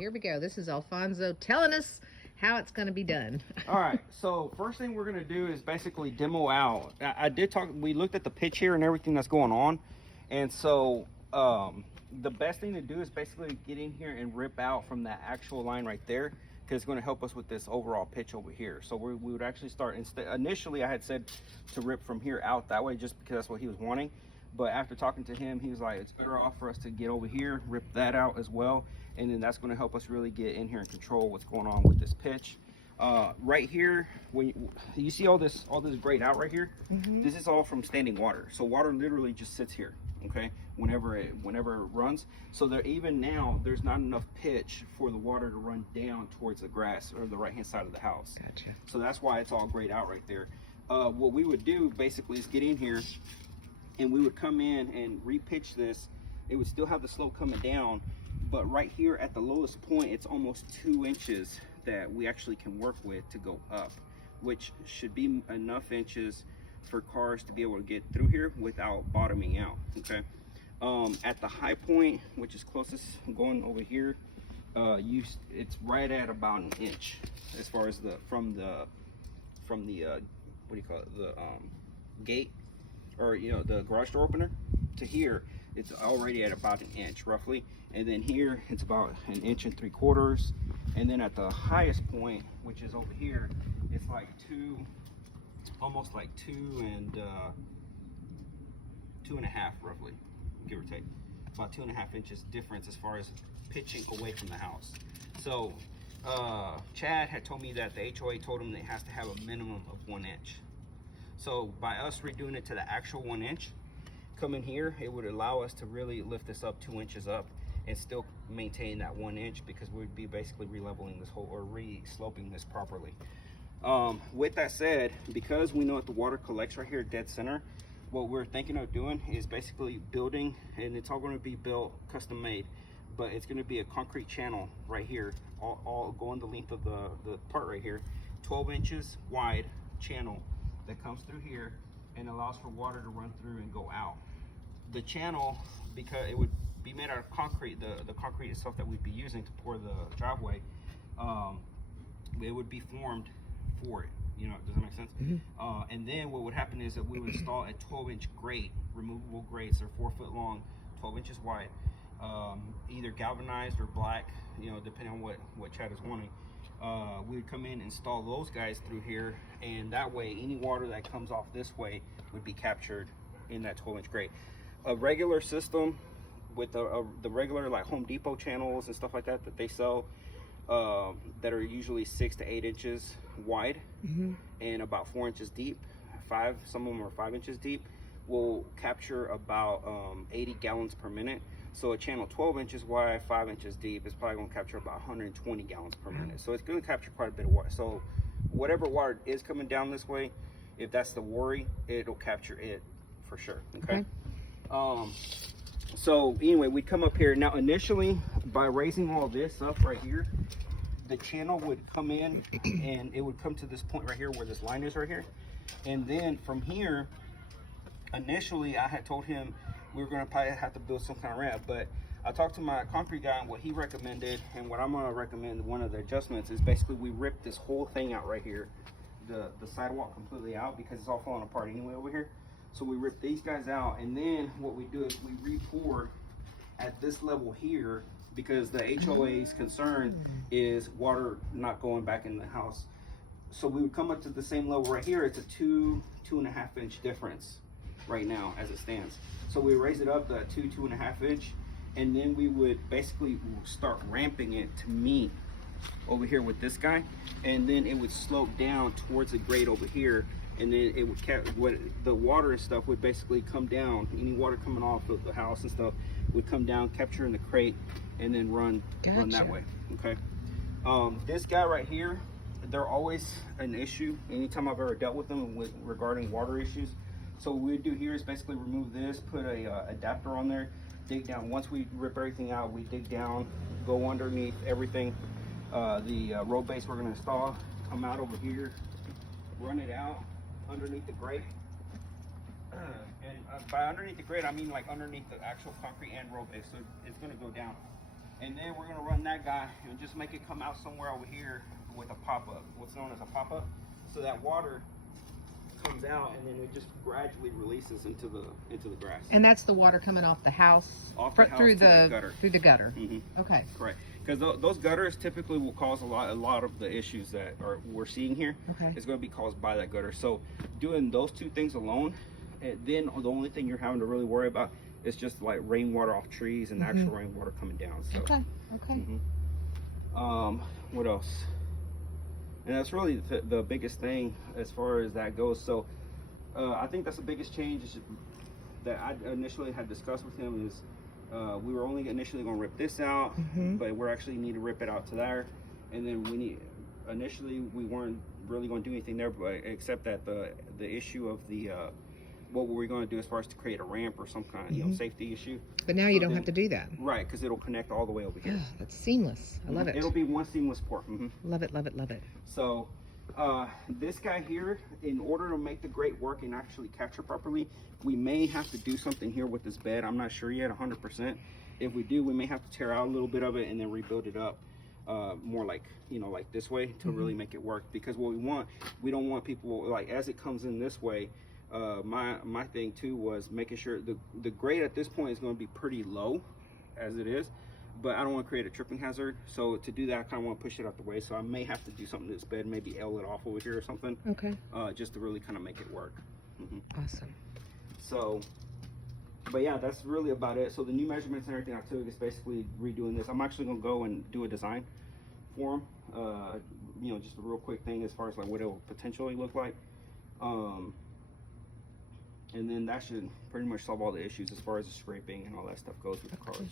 Here we go. This is Alfonso telling us how it's going to be done. All right, so first thing we're gonna do is basically demo out. I did talk, we looked at the pitch here and everything that's going on. And so the best thing to do is basically get in here and rip out from that actual line right there, because it's gonna help us with this overall pitch over here. So we would actually start, initially I had said to rip from here out that way, just because that's what he was wanting. But after talking to him, he was like, it's better off for us to get over here, rip that out as well. And then that's gonna help us really get in here and control what's going on with this pitch. Right here, when you see all this grade out right here, this is all from standing water. So water literally just sits here, okay, whenever it runs. So there, even now, there's not enough pitch for the water to run down towards the grass or the right hand side of the house. Gotcha. So that's why it's all grayed out right there. What we would do basically is get in here and we would come in and repitch this. It would still have the slope coming down, but right here at the lowest point, it's almost 2 inches that we actually can work with to go up, which should be enough inches for cars to be able to get through here without bottoming out. Okay. At the high point, which is closest going over here, it's right at about 1 inch as far as from the what do you call it, the gate, or the garage door opener, to here. It's already at about 1 inch roughly, and then here it's about 1 3/4 inches, and then at the highest point, which is over here, it's like almost like 2.5 roughly, give or take, about 2.5 inches difference as far as pitching away from the house. So Chad had told me that the HOA told him that it has to have a minimum of 1 inch. So by us redoing it to the actual 1 inch, come in here, it would allow us to really lift this up 2 inches up and still maintain that 1 inch, because we'd be basically re-leveling this whole, or re-sloping this properly. With that said, because we know that the water collects right here dead center, what we're thinking of doing is basically building, and it's all going to be built custom made, but it's going to be a concrete channel right here, all going the length of the part right here, 12 inches wide channel that comes through here and allows for water to run through and go out. The channel, because it would be made out of concrete, the concrete itself that we'd be using to pour the driveway, it would be formed for it. Does that make sense? And then what would happen is that we would install a 12-inch grate, removable grates. They're 4 foot long, 12 inches wide, either galvanized or black, depending on what Chad is wanting. We would come in and install those guys through here, and that way any water that comes off this way would be captured in that 12-inch grate. A regular system with the regular like Home Depot channels and stuff like that they sell, that are usually 6 to 8 inches wide and about 4 inches deep, some of them are 5 inches deep, will capture about 80 gallons per minute. So a channel 12 inches wide, 5 inches deep is probably going to capture about 120 gallons per minute. So it's going to capture quite a bit of water. So whatever water is coming down this way, if that's the worry, it'll capture it for sure. Okay. So anyway, we come up here. Now initially, by raising all this up right here, the channel would come in and it would come to this point right here where this line is right here. And then from here, initially I had told him we were going to probably have to build some kind of ramp, but I talked to my concrete guy and what he recommended, and what I'm going to recommend, one of the adjustments, is basically we rip this whole thing out right here, the sidewalk completely out, because it's all falling apart anyway over here. So we rip these guys out, and then what we do is we re-pour at this level here, because the HOA's concern is water not going back in the house. So we would come up to the same level right here. It's a 2.5 inch difference right now as it stands. So we raise it up to 2.5 inch, and then we would basically start ramping it to meet over here with this guy, and then it would slope down towards the grade over here, and then it would the water and stuff would basically come down. Any water coming off of the house and stuff would come down, capture in the crate, and then run that way. Okay. This guy right here, they're always an issue anytime I've ever dealt with them regarding water issues. So what we do here is basically remove this, put a adapter on there, dig down. Once we rip everything out, we dig down, go underneath everything. The road base we're going to install, come out over here, run it out underneath the grate. And by underneath the grate, I mean like underneath the actual concrete and road base. So it's going to go down. And then we're gonna run that guy and just make it come out somewhere over here with a pop-up, what's known as a pop-up. So that water comes out and then it just gradually releases into the grass. And that's the water coming off the house, Off the house through to that the gutter. through the gutter. Okay. Correct. Because those gutters typically will cause a lot of the issues that we're seeing here. Okay. It's going to be caused by that gutter. So doing those two things alone, and then the only thing you're having to really worry about is just like rainwater off trees and the actual rainwater coming down. So. Okay. Okay. What else? And that's really the biggest thing as far as that goes. So I think that's the biggest change that I initially had discussed with him is we were only initially going to rip this out, but we're actually need to rip it out to there. And then initially we weren't really going to do anything there, but except that the issue of the what were we going to do as far as to create a ramp or some kind of safety issue. But now you don't have to do that. Right, because it'll connect all the way over here. Oh, that's seamless. I love it. It'll be one seamless port. Love it, love it, love it. So this guy here, in order to make the grate work and actually capture properly, we may have to do something here with this bed. I'm not sure yet 100%. If we do, we may have to tear out a little bit of it and then rebuild it up more like, like this way to really make it work. Because what we don't want people, like as it comes in this way, my thing too was making sure the grade at this point is going to be pretty low as it is, but I don't want to create a tripping hazard. So to do that, I kind of want to push it out the way. So I may have to do something to this bed, maybe L it off over here or something. Okay. Just to really kind of make it work. Awesome. So, but yeah, that's really about it. So the new measurements and everything I took is basically redoing this. I'm actually going to go and do a design for him. Just a real quick thing as far as like what it will potentially look like. And then that should pretty much solve all the issues as far as the scraping and all that stuff goes with the cars.